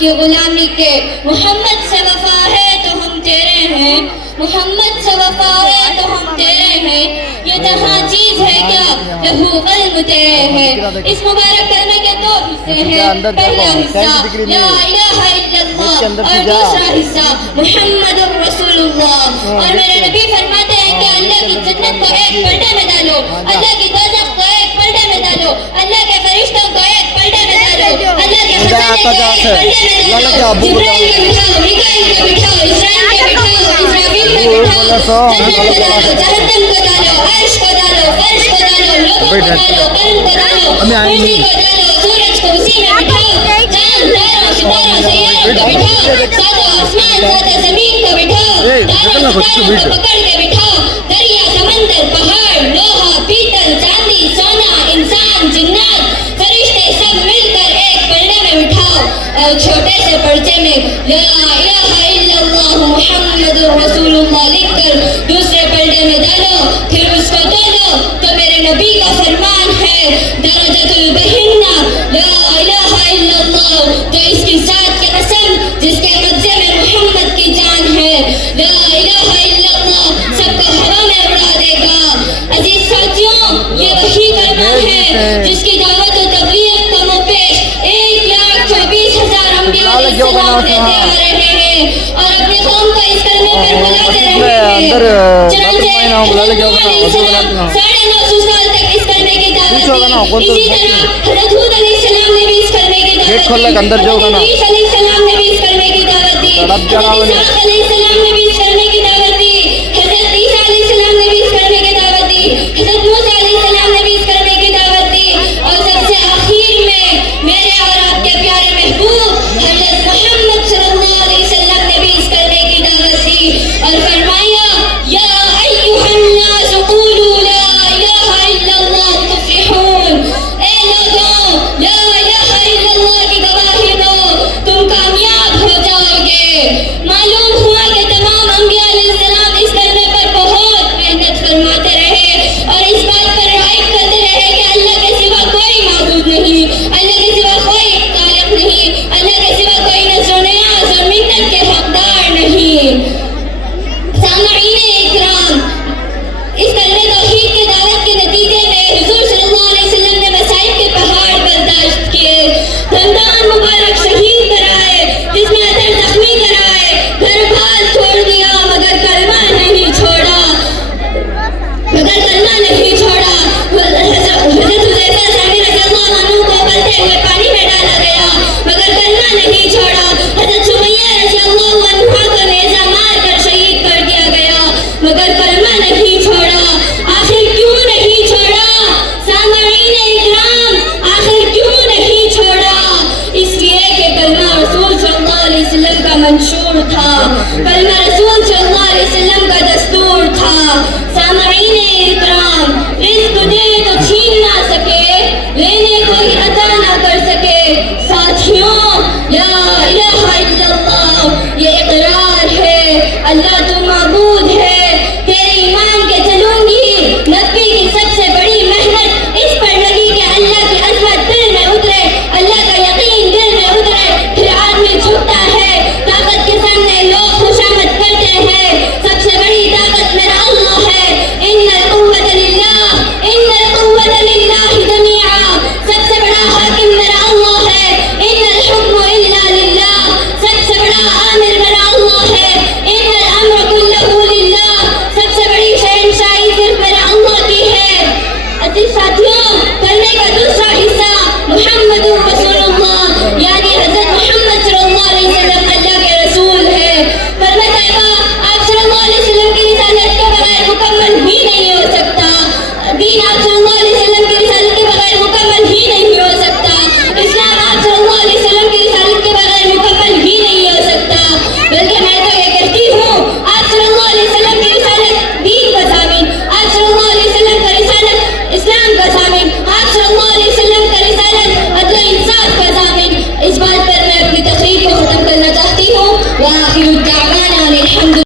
کی غلامی کے. محمد سے وفا ہے تو ہم تیرے ہیں, محمد سے وفا ہے تو ہم تیرے ہیں, یہ تنہا چیز ہے کیا لہو قلب تیرے ہے. اس مبارک کلمے کے دو حصے ہیں, پہلا حصہ لا الہ الا اللہ اور دوسرا حصہ محمد رسول اللہ. اور میرے نبی فرماتے ہیں کہ اللہ کی جنت کو ایک پردے میں ڈالو, اللہ کی دوزخ کو ایک پردے میں ڈالو, اللہ کے فرشتوں کو ایک پردے میں ڈالو, اللہ کے خزانے کو ایک پردے میں ڈالو, جبرائیل کو بٹھاؤ, میکائیل کو بٹھاؤ, اسرائیل کو بٹھاؤ, اسرافیل کو بٹھاؤ, جنت کو ڈالو, جہنم کو ڈالو, عرش کو ڈالو, فرش کو ڈالو, لوگوں کو ڈالو, قلم کو ڈالو, کرسی کو ڈالو, سورج کو اسی میں بٹھاؤ, چاند تاروں ستاروں سیاروں کو بٹھاؤ, ساتوں آسمان ساتوں زمین کو بٹھاؤ, تاروں ستاروں کو پکڑ کے بٹھاؤ, دریا سمندر پہاڑ لوہا پیتل چاندی سونا انسان جنات فرشتے سب مل کر ایک پردے میں بٹھاؤ, اور چھوٹے سے پرچے میں لا الہ الا اللہ محمد رسول اللہ لکھ کر دوسرے پردے میں ڈالو, پھر اس کو تولو تو میرے نبی کا فرمان ہے درجۃ البہنہ لا الہ الا اللہ, تو اس کی ذات کی قسم جس کے قبضے میں محمد کی جان ہے, لا الہ الا اللہ سب کو ہوا میں اڑا دے گا. عزیز ساتھیوں, یہ وہی کلمہ ہے جس کی دعوت و تبلیغ کو منہ پیش 1,24,000 انبیاء علیہ السلام دیتے آ رہے ہیں اور اپنی قوم کو اس کلمے پر بلاتے رہے ہیں. چنانچہ حضرت نوح علیہ السلام 950 سال تک اس کلمے کی دعوت دی. اسی طرح حضرت ہود علیہ السلام نے بھی اس کلمے کی دعوت دی, حضرت عیسیٰ علیہ السلام نے بھی اس کلمے کی دعوت دی, حضرت اسحاق علیہ السلام نے بھی اس کلمے کی دعوت دی, حضرت عیسیٰ علیہ السلام نے بھی اس کلمے کی دعوت دی, حضرت موسیٰ علیہ السلام نے بھی اس کلمے کی دعوت دی, اور سب سے آخر میں میرے اور آپ کے پیارے محبوب حضرت محمد صلی اللہ علیہ وسلم نے بھی اس کلمے کی دعوت دی اور فرمایا یا ایھا الناس قولوا لا الہ الا اللہ تفلحون. اے لوگوں, لا الہ الا اللہ کی گواہی دو, تم کامیاب ہو جاؤ گے. معلوم ہوا کہ تمام انبیاء علیہ السلام اس کلمے پر بہت محنت فرماتے رہے اور اس بات پر رائے کرتے رہے کہ اللہ کے سوا کوئی معبود نہیں, اللہ کے سوا کوئی خالق نہیں, اللہ کے سوا کوئی نذر و نیاز اور منت کے حقدار نہیں. سامعین اکرام, اس کلمہ توحید کی دعوت کے نتیجے میں حضور صلی اللہ علیہ وسلم نے مصائب کے پہاڑ برداشت کیے, دندان مبارک شہید کرائے, جسم اثر زخمی کرائے, گھر بار چھوڑ دیا مگر کلمہ نہیں چھوڑا, مگر کلمہ نہیں چھوڑا. حضرت حذیفہ صحابی رضی اللہ عنہ کو ابلتے ہوئے پانی میں ڈالا گیا مگر کلمہ نہیں چھوڑا. حضرت سمیہ رضی اللہ عنہا کو نیزہ مار کر شہید کر دیا گیا مگر کلمہ نہیں چھوڑا. آخر کیوں نہیں چھوڑا سامعین اکرام, آخر کیوں نہیں چھوڑا؟ اس لیے کہ کلمہ رسول صلی اللہ علیہ وسلم کا منشور تھا, کلمہ رسول صلی اللہ علیہ وسلم کا دستور تھا. سامعین اکرام, رزق دے تو چھین نہ سکے, لینے کو ہی عطا